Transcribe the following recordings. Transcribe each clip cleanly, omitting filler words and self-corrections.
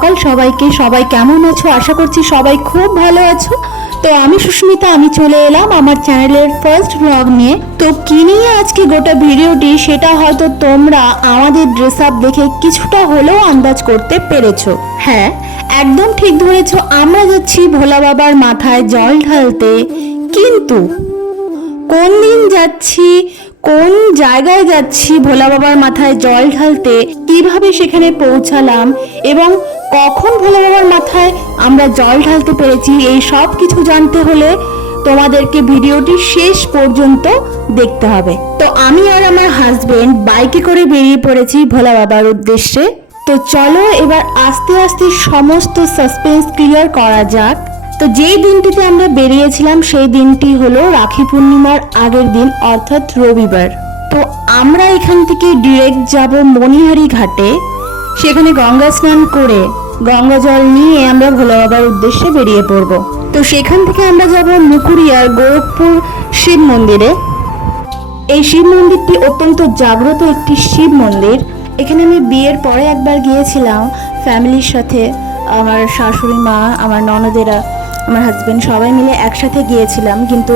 সকাল সবাইকে। সবাই কেমন আছো? আশা করছি সবাই খুব ভালো আছো। তো আমি সুস্মিতা, আমি চলে এলাম আমার চ্যানেলের ফার্স্ট ব্লগ নিয়ে। তো কি নিয়ে আজকে গোটা ভিডিওটি সেটা হয়তো তোমরা আমাদের ড্রেস আপ দেখে কিছুটা হলেও আন্দাজ করতে পেরেছো। হ্যাঁ, একদম ঠিক ধরেছো, আমরা যাচ্ছি ভোলা বাবার মাথায় জল ঢালতে। কিন্তু কোন দিন যাচ্ছি, কোন জায়গায় যাচ্ছি ভোলা বাবার মাথায় জল ঢালতে, কিভাবে সেখানে পৌঁছালাম এবং কখন ভোলা বাবার মাথায় আমরা জল ঢালতে পেরেছি, এই সব কিছু জানতে হলে তোমাদেরকে ভিডিওটি শেষ পর্যন্ত দেখতে হবে। তো আমি আর আমার হাজবেন্ড বাইকে করে বেরিয়ে পড়েছি ভোলা বাবার উদ্দেশ্যে। তো চলো এবার আস্তে আস্তে সমস্ত সাসপেন্স ক্লিয়ার করা যাক। তো যেই দিনটিতে আমরা বেরিয়েছিলাম সেই দিনটি হলো রাখি পূর্ণিমার আগের দিন, অর্থাৎ রবিবার। তো আমরা এখান থেকে ডিরেক্ট যাব মণিহারি ঘাটে। সেখানে গঙ্গা স্নান করে গঙ্গা জল নিয়ে আমরা ভোলা বাবার উদ্দেশ্যে বেরিয়ে পড়ব। তো সেখান থেকে আমরা যাব মুকুরিয়ার গোরখপুর শিব মন্দিরে। এই শিব মন্দিরটি অত্যন্ত জাগ্রত একটি শিব মন্দির। এখানে আমি বিয়ের পরে একবার গিয়েছিলাম ফ্যামিলির সাথে, আমার শাশুড়ি মা, আমার ননদেরা, আমার হাজব্যান্ড সবাই মিলে একসাথে গিয়েছিলাম। কিন্তু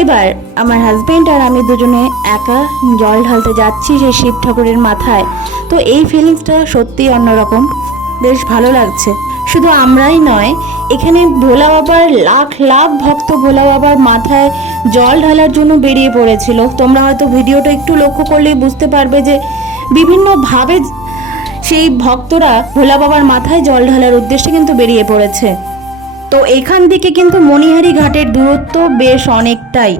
এবার আমার হাজব্যান্ড আর আমি দুজনে একা জল ঢালতে যাচ্ছি সেই শিব ঠাকুরের মাথায়। তো এই ফিলিংসটা সত্যিই অন্যরকম, বেশ ভালো লাগছে। শুধু আমরাই নয়, এখানে ভোলা বাবার লাখ লাখ ভক্ত ভোলা বাবার মাথায় জল ঢালার জন্য বেরিয়ে পড়েছিল। তোমরা হয়তো ভিডিওটা একটু লক্ষ্য করলেই বুঝতে পারবে যে বিভিন্নভাবে সেই ভক্তরা ভোলা বাবার মাথায় জল ঢালার উদ্দেশ্যে কিন্তু বেরিয়ে পড়েছে। তো এখান থেকে কিন্তু মণিহারি ঘাটের দূরত্ব বেশ অনেকটাই।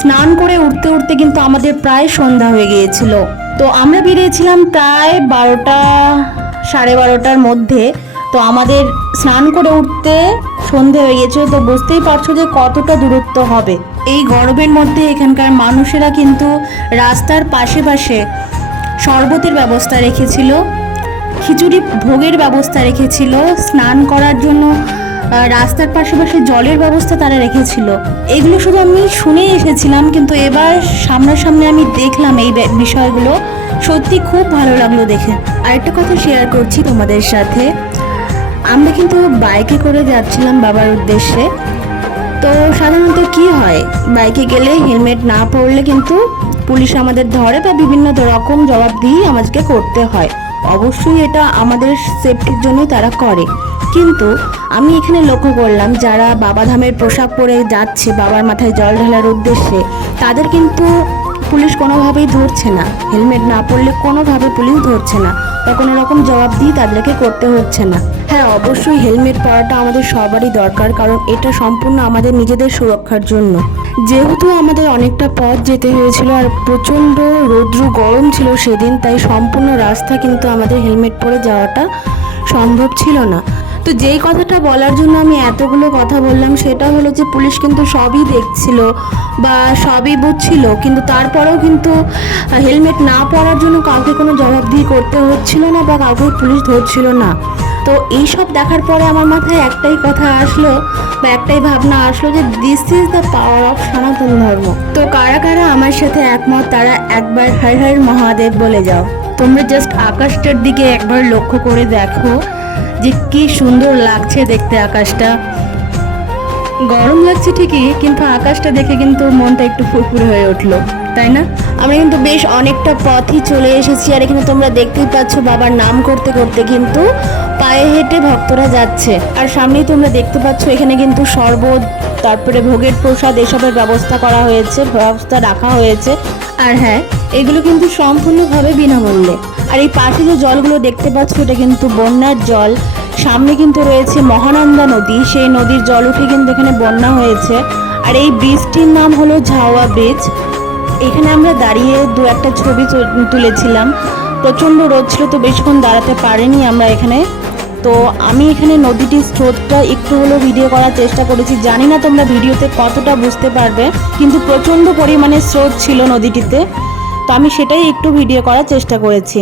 স্নান করে উঠতে উঠতে কিন্তু আমাদের প্রায় সন্ধ্যা হয়ে গিয়েছিল। তো আমরা বেরিয়েছিলাম প্রায় 12টা সাড়ে 12টার মধ্যে। তো আমাদের স্নান করে উঠতে সন্ধে হয়ে গেছে। তো বুঝতেই পারছো যে কতটা দূরত্ব হবে। এই গরমের মধ্যে এখানকার মানুষেরা কিন্তু রাস্তার পাশে পাশে শরবতের ব্যবস্থা রেখেছিল, খিচুড়ি ভোগের ব্যবস্থা রেখেছিল, স্নান করার জন্য রাস্তার পাশে পাশে জলের ব্যবস্থা তারা রেখেছিল। এগুলো শুধু আমি শুনে এসেছিলাম, কিন্তু এবার সামনাসামনি আমি দেখলাম এই বিষয়গুলো, সত্যি খুব ভালো লাগলো দেখে। আরেকটা কথা শেয়ার করছি তোমাদের সাথে, আমরা কিন্তু বাইকে করে যাচ্ছিলাম বাবার উদ্দেশ্যে। তো সাধারণত কি হয়, বাইকে গেলে হেলমেট না পরলে কিন্তু পুলিশ আমাদের ধরে বা বিভিন্ন রকম জবাবদিহি আমাদেরকে করতে হয়। অবশ্যই এটা আমাদের সেফটির জন্যই তারা করে। কিন্তু আমি এখানে লক্ষ্য করলাম যারা বাবাধামের পোশাক পরে যাচ্ছে বাবার মাথায় জল ঢালার উদ্দেশ্যে, তাদের কিন্তু পুলিশ কোনোভাবেই ধরছে না। হেলমেট না পরলে কোনোভাবে পুলিশ ধরছে না বা কোনো রকম জবাবদিহি তাদেরকে করতে হচ্ছে না। হ্যাঁ, অবশ্যই হেলমেট পরাটা আমাদের সবারই দরকার, কারণ এটা সম্পূর্ণ আমাদের নিজেদের সুরক্ষার জন্য। যেহেতু আমাদের অনেকটা পথ যেতে হয়েছিল আর প্রচণ্ড রৌদ্র গরম ছিল সেদিন, তাই সম্পূর্ণ রাস্তা কিন্তু আমাদের হেলমেট পরে যাওয়াটা সম্ভব ছিল না। তো যেই কথাটা বলার জন্য আমি এতগুলো কথা বললাম সেটা হলো যে পুলিশ কিন্তু সবই দেখছিল বা সবই বুঝছিল, কিন্তু তারপরেও কিন্তু হেলমেট না পরার জন্য কাউকে কোনো জবাবদিহি করতে হচ্ছিল না বা কাউকে পুলিশ ধরছিল না। তো এইসব দেখার পরে আমার মাথায় একটাই কথা আসলো বা একটাই ভাবনা আসলো যে this is the power of সনাতন ধর্ম। তো কারা কারা আমার সাথে একমত তারা একবার হর হর মহাদেব বলে যাও। তোমরা জাস্ট আকাশটার দিকে একবার লক্ষ্য করে দেখো যে কি সুন্দর লাগছে দেখতে আকাশটা। গরম লাগছে ঠিকই, কিন্তু আকাশটা দেখে কিন্তু মনটা একটু ফুরফুরে হয়ে উঠলো, তাই না? আমরা কিন্তু বেশ অনেকটা পথই চলে এসেছি। আর এখানে তোমরা দেখতেই পাচ্ছ বাবার নাম করতে করতে কিন্তু পায়ে হেঁটে ভক্তরা যাচ্ছে। আর সামনেই তোমরা দেখতে পাচ্ছ এখানে কিন্তু শরবত, তারপরে ভোগের প্রসাদ এসবের ব্যবস্থা করা হয়েছে, ব্যবস্থা রাখা হয়েছে। আর হ্যাঁ, এগুলো কিন্তু সম্পূর্ণভাবে বিনামূল্যে। আর এই পাশে যে জলগুলো দেখতে পাচ্ছ এটা কিন্তু বন্যার জল। সামনে কিন্তু রয়েছে মহানন্দা নদী, সেই নদীর জল উঠে কিন্তু এখানে বন্যা হয়েছে। আর এই ব্রিজটির নাম হলো ঝাওয়া ব্রিজ। এখানে আমরা দাঁড়িয়ে দু একটা ছবি তুলেছিলাম। প্রচণ্ড রোদ ছিল তো বেশিক্ষণ দাঁড়াতে পারিনি আমরা এখানে। তো আমি এখানে নদীটির স্রোতটা একটু হলেও ভিডিও করার চেষ্টা করেছি। জানি না তোমরা ভিডিওতে কতটা বুঝতে পারবে, কিন্তু প্রচণ্ড পরিমাণে স্রোত ছিল নদীটিতে, তো আমি সেটাই একটু ভিডিও করার চেষ্টা করেছি।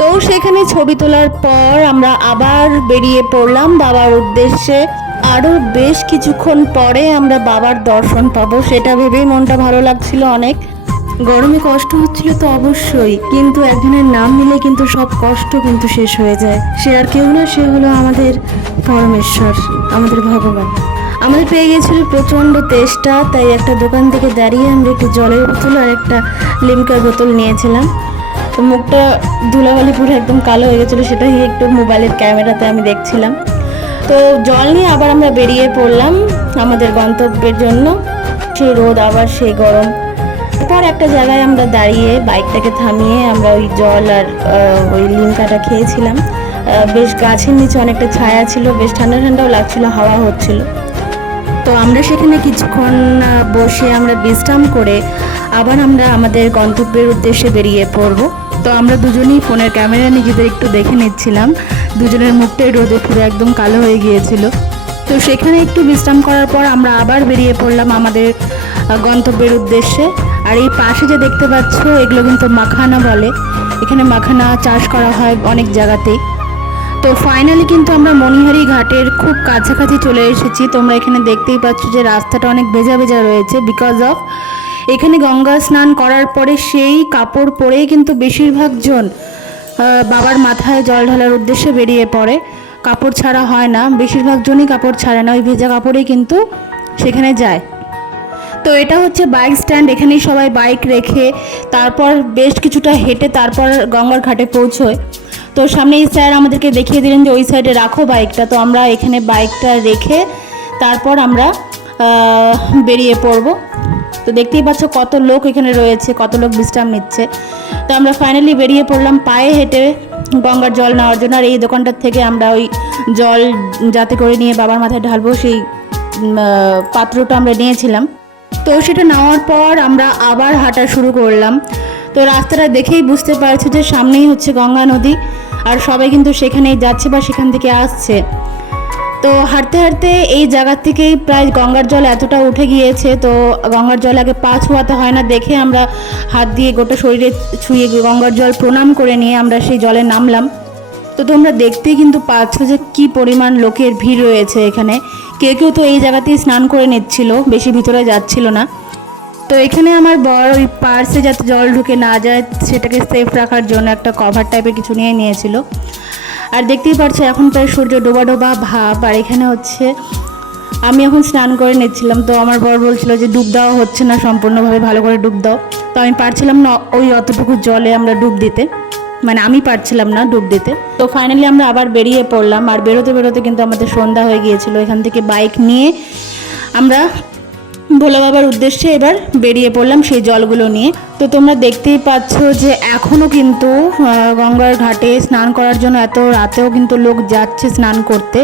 তো সেখানে ছবি তোলার পর আমরা আবার বেরিয়ে পড়লাম বাবার উদ্দেশ্যে। আরও বেশ কিছুক্ষণ পরে আমরা বাবার দর্শন পাবো, সেটা ভেবেই মনটা ভালো লাগছিল অনেক। গরমে কষ্ট হচ্ছিল তো অবশ্যই, কিন্তু একজনের নাম নিলে কিন্তু সব কষ্ট কিন্তু শেষ হয়ে যায়। সে আর কেউ না, সে হলো আমাদের পরমেশ্বর, আমাদের ভগবান। আমাদের পেয়ে গিয়েছিল প্রচণ্ড তেষ্টা, তাই একটা দোকান থেকে দাঁড়িয়ে আমরা একটু জলের বোতল আর একটা লিমকার বোতল নিয়েছিলাম। তো মুখটা ধুলাবালি পুরো একদম কালো হয়ে গেছিলো, সেটাই একটু মোবাইলের ক্যামেরাতে আমি দেখছিলাম। তো জল নিয়ে আবার আমরা বেরিয়ে পড়লাম আমাদের গন্তব্যের জন্য। সেই রোদ আবার সেই গরম। এরপর একটা জায়গায় আমরা দাঁড়িয়ে বাইকটাকে থামিয়ে আমরা ওই জল আর ওই লিমকাটা খেয়েছিলাম। বেশ গাছের নিচে অনেকটা ছায়া ছিল, বেশ ঠান্ডা ঠান্ডাও লাগছিল, হাওয়া হচ্ছিল। তো আমরা সেখানে কিছুক্ষণ বসে আমরা বিশ্রাম করে আবার আমরা আমাদের গন্তব্যের উদ্দেশ্যে বেরিয়ে পড়ব। তো আমরা দুজনেই ফোনের ক্যামেরা নিজেদের একটু দেখে নিচ্ছিলাম, দুজনের মুখটাই রোদে পুরো একদম কালো হয়ে গিয়েছিল। তো সেখানে একটু বিশ্রাম করার পর আমরা আবার বেরিয়ে পড়লাম আমাদের গন্তব্যের উদ্দেশ্যে। আর এই পাশে যে দেখতে পাচ্ছ এগুলো কিন্তু মাখানা বলে, এখানে মাখানা চাষ করা হয় অনেক জায়গাতেই। তো ফাইনালি কিন্তু আমরা মণিহারি ঘাটের খুব কাছাকাছি চলে এসেছি। তোমরা এখানে দেখতেই পাচ্ছ যে রাস্তাটা অনেক ভেজা ভেজা রয়েছে, বিকজ অফ এখানে গঙ্গা স্নান করার পরে সেই কাপড় পরেই কিন্তু বেশিরভাগ জন বাবার মাথায় জল ঢালার উদ্দেশ্যে বেরিয়ে পড়ে। কাপড় ছাড়া হয় না, বেশিরভাগ জনই কাপড় ছাড়ে না, ওই ভেজা কাপড়েই কিন্তু সেখানে যায়। তো এটা হচ্ছে বাইক স্ট্যান্ড, এখানেই সবাই বাইক রেখে তারপর বেশ কিছুটা হেঁটে তারপর গঙ্গার ঘাটে পৌঁছয়। তো সামনেই স্যার আমাদেরকে দেখিয়ে দিলেন যে ওই সাইডে রাখো বাইকটা। তো আমরা এখানে বাইকটা রেখে তারপর আমরা বেরিয়ে পড়ব। তো দেখতেই পাচ্ছ কত লোক এখানে রয়েছে, কত লোক বিশ্রাম নিচ্ছে। তো আমরা ফাইনালি বেরিয়ে পড়লাম পায়ে হেঁটে গঙ্গার জল নেওয়ার জন্য। আর এই দোকানটার থেকে আমরা ওই জল যাতে করে নিয়ে বাবার মাথায় ঢালবো সেই পাত্রটা আমরা নিয়েছিলাম। তো সেটা নেওয়ার পর আমরা আবার হাঁটা শুরু করলাম। তো রাস্তাটা দেখেই বুঝতে পারছি যে সামনেই হচ্ছে গঙ্গা নদী, আর সবাই কিন্তু সেখানেই যাচ্ছে বা সেখান থেকে আসছে। তো হাঁটতে হাঁটতে এই জায়গার থেকেই প্রায় গঙ্গার জল এতটা উঠে গিয়েছে, তো গঙ্গার জল আগে পা ছোঁয়াতে হয় না দেখে আমরা হাত দিয়ে গোটা শরীরে ছুঁয়ে গঙ্গার জল প্রণাম করে নিয়ে আমরা সেই জলে নামলাম। তো তোমরা দেখতেই কিন্তু পাচ্ছ যে কি পরিমাণ লোকের ভিড় রয়েছে এখানে। কেউ কেউ তো এই জায়গাতেই স্নান করে নিচ্ছিল, বেশি ভিতরে যাচ্ছিল না। তো এখানে আমার বর ওই পার্সে যাতে জল ঢুকে না যায় সেটাকে সেফ রাখার জন্য একটা কভার টাইপের কিছু নিয়ে নিয়েছিল। আর দেখতেই পাচ্ছ এখন প্রায় সূর্য ডোবা ডোবা ভাব, আর এখানে হচ্ছে আমি এখন স্নান করে নিচ্ছিলাম। তো আমার বর বলছিল যে ডুব দেওয়া হচ্ছে না সম্পূর্ণভাবে, ভালো করে ডুব দাও। তো আমি পারছিলাম না ওই অতটুকু জলে আমরা ডুব দিতে, মানে আমি পারছিলাম না ডুব দিতে। তো ফাইনালি আমরা আবার বেরিয়ে পড়লাম। আর বেরোতে বেরোতে কিন্তু আমাদের সন্ধ্যা হয়ে গিয়েছিল। এখান থেকে বাইক নিয়ে আমরা ভোলা বাবার উদ্দেশ্যে এবার বেরিয়ে পড়লাম সেই জলগুলো নিয়ে। তো তোমরা দেখতেই পাচ্ছ যে এখনও কিন্তু গঙ্গার ঘাটে স্নান করার জন্য এত রাতেও কিন্তু লোক যাচ্ছে স্নান করতে।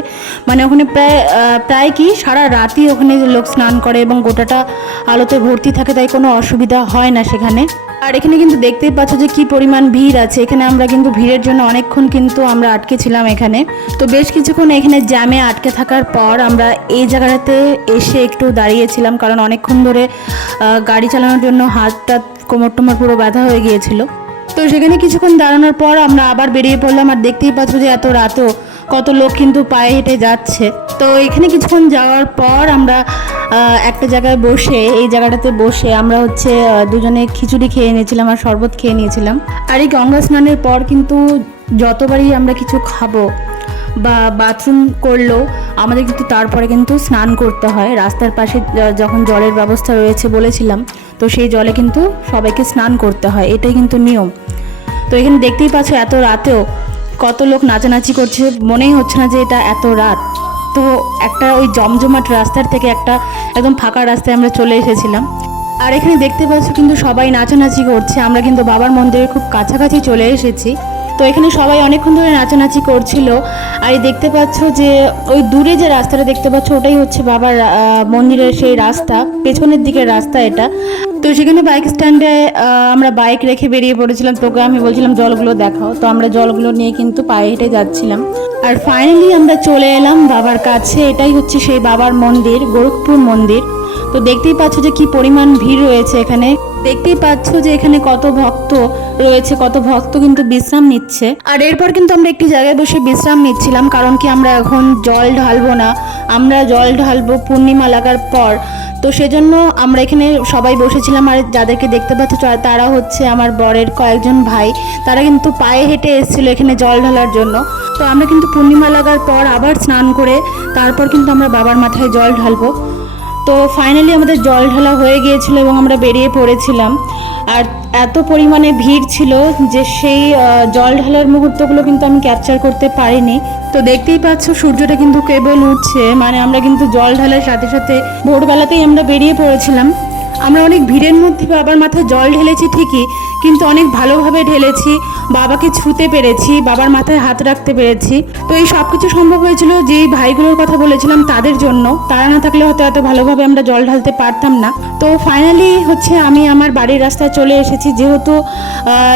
মানে ওখানে প্রায় কি সারা রাতই ওখানে লোক স্নান করে এবং গোটাটা আলোতে ভর্তি থাকে, তাই কোনো অসুবিধা হয় না সেখানে। আর এখানে কিন্তু দেখতেই পাচ্ছ যে কি পরিমাণ ভিড় আছে এখানে। আমরা কিন্তু ভিড়ের জন্য অনেকক্ষণ কিন্তু আমরা আটকে ছিলাম এখানে। তো বেশ কিছুক্ষণ এখানে জ্যামে আটকে থাকার পর আমরা এই জায়গাটাতে এসে একটু দাঁড়িয়েছিলাম, কারণ অনেকক্ষণ ধরে গাড়ি চালানোর জন্য হাতটা কোমর টোমর পুরো ব্যথা হয়ে গিয়েছিল। তো সেখানে কিছুক্ষণ দাঁড়ানোর পর আমরা আবার বেরিয়ে পড়লাম। আর দেখতেই পাচ্ছ যে এত রাতও কত লোক কিন্তু পায়ে হেঁটে যাচ্ছে। তো এখানে কিছুক্ষণ যাওয়ার পর আমরা একটা জায়গায় বসে, এই জায়গাটাতে বসে আমরা হচ্ছে দুজনে খিচুড়ি খেয়ে নিয়েছিলাম আর শরবত খেয়ে নিয়েছিলাম। আর এই গঙ্গা স্নানের পর কিন্তু যতবারই আমরা কিছু খাবো বা বাথরুম করলেও আমাদের কিন্তু তারপরে কিন্তু স্নান করতে হয়। রাস্তার পাশে যখন জলের ব্যবস্থা রয়েছে বলেছিলাম, তো সেই জলে কিন্তু সবাইকে স্নান করতে হয়, এটাই কিন্তু নিয়ম। তো এখানে দেখতেই পাচ্ছ এত রাতেও কত লোক নাচানাচি করছে, মনেই হচ্ছে না যে এটা এত রাত। তো একটা ওই জমজমাট রাস্তার থেকে একটা একদম ফাঁকা রাস্তায় আমরা চলে এসেছিলাম। আর এখানে দেখতে পাচ্ছ কিন্তু সবাই নাচানাচি করছে। আমরা কিন্তু বাবার মন্দিরের খুব কাছাকাছি চলে এসেছি। তো এখানে সবাই অনেকক্ষণ ধরে নাচানাচি করছিল। আর এই দেখতে পাচ্ছ যে ওই দূরে যে রাস্তাটা দেখতে পাচ্ছ ওটাই হচ্ছে বাবার মন্দিরের সেই রাস্তা, পেছনের দিকের রাস্তা এটা। তো সেখানে বাইক স্ট্যান্ডে আমরা বাইক রেখে বেরিয়ে পড়েছিলাম। তোকে আমি বলছিলাম জলগুলো দেখাও, তো আমরা জলগুলো নিয়ে কিন্তু পায়ে হেঁটে যাচ্ছিলাম। আর ফাইনালি আমরা চলে এলাম বাবার কাছে। এটাই হচ্ছে সেই বাবার মন্দির, গোরখপুর মন্দির। তো দেখতেই পাচ্ছ যে কি পরিমাণ ভিড় রয়েছে এখানে। দেখতেই পাচ্ছ যে এখানে কত ভক্ত রয়েছে, কত ভক্ত কিন্তু বিশ্রাম নিচ্ছে। আর এরপর কিন্তু আমরা একটি জায়গায় বসে বিশ্রাম নিচ্ছিলাম, কারণ কি আমরা এখন জল ঢালবো না, আমরা জল ঢালবো পূর্ণিমা লাগার পর। তো তো সেজন্য আমরা এখানে সবাই বসেছিলাম। আর যাদেরকে দেখতে পাচ্ছ তারা হচ্ছে আমার বরের কয়েকজন ভাই, তারা কিন্তু পায়ে হেঁটে এসেছিলো এখানে জল ঢালার জন্য। তো আমরা কিন্তু পূর্ণিমা লাগার পর আবার স্নান করে তারপর কিন্তু আমরা বাবার মাথায় জল ঢালবো। তো ফাইনালি আমাদের জল ঢালা হয়ে গিয়েছিল এবং আমরা বেরিয়ে পড়েছিলাম। আর এত পরিমাণে ভিড় ছিল যে সেই জল ঢালার মুহূর্তগুলো কিন্তু আমি ক্যাপচার করতে পারিনি। তো দেখতেই পাচ্ছ সূর্যটা কিন্তু কেবল উঠছে, মানে আমরা কিন্তু জল ঢালার সাথে সাথে ভোরবেলাতেই আমরা বেরিয়ে পড়েছিলাম। আমরা অনেক ভিড়ের মধ্যে বাবার মাথায় জল ঢেলেছি ঠিকই, কিন্তু অনেক ভালোভাবে ঢেলেছি, বাবাকে ছুঁতে পেরেছি, বাবার মাথায় হাত রাখতে পেরেছি। তো এই সব কিছু সম্ভব হয়েছিল যেই ভাইগুলোর কথা বলেছিলাম তাদের জন্য। তারা না থাকলে হয়তো এত ভালোভাবে আমরা জল ঢালতে পারতাম না। তো ফাইনালি হচ্ছে আমি আমার বাড়ির রাস্তায় চলে এসেছি। যেহেতু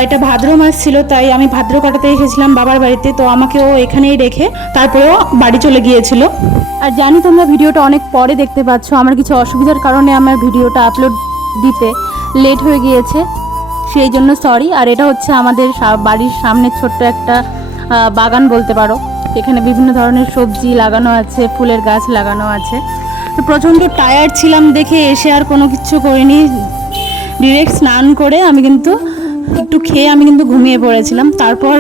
এটা ভাদ্র মাস ছিল, তাই আমি ভাদ্র কাটাতে এসেছিলাম বাবার বাড়িতে। তো আমাকেও এখানেই রেখে তারপরেও বাড়ি চলে গিয়েছিল। আর জানি তোমরা ভিডিওটা অনেক পরে দেখতে পাচ্ছ, আমার কিছু অসুবিধার কারণে আমার ভিডিওটা আপলোড দিতে লেট হয়ে গিয়েছে, সেই জন্য সরি। আর এটা হচ্ছে আমাদের বাড়ির সামনে ছোট্ট একটা বাগান বলতে পারো। এখানে বিভিন্ন ধরনের সবজি লাগানো আছে, ফুলের গাছ লাগানো আছে। তো প্রচণ্ড টায়ার্ড ছিলাম দেখে এসে আর কোনো কিছু করিনি, ডিরেক্ট স্নান করে আমি কিন্তু একটু খেয়ে আমি কিন্তু ঘুমিয়ে পড়েছিলাম। তারপর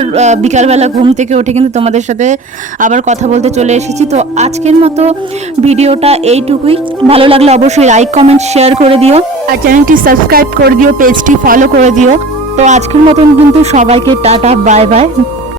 বিকালবেলা ঘুম থেকে উঠে কিন্তু তোমাদের সাথে আবার কথা বলতে চলে এসেছি। তো আজকের মতো ভিডিওটা এইটুকুই। ভালো লাগলে অবশ্যই লাইক কমেন্ট শেয়ার করে দিও, আর চ্যানেলটি সাবস্ক্রাইব করে দিও, পেজটি ফলো করে দিও। তো আজকের মতন কিন্তু সবাইকে টাটা বাই বাই।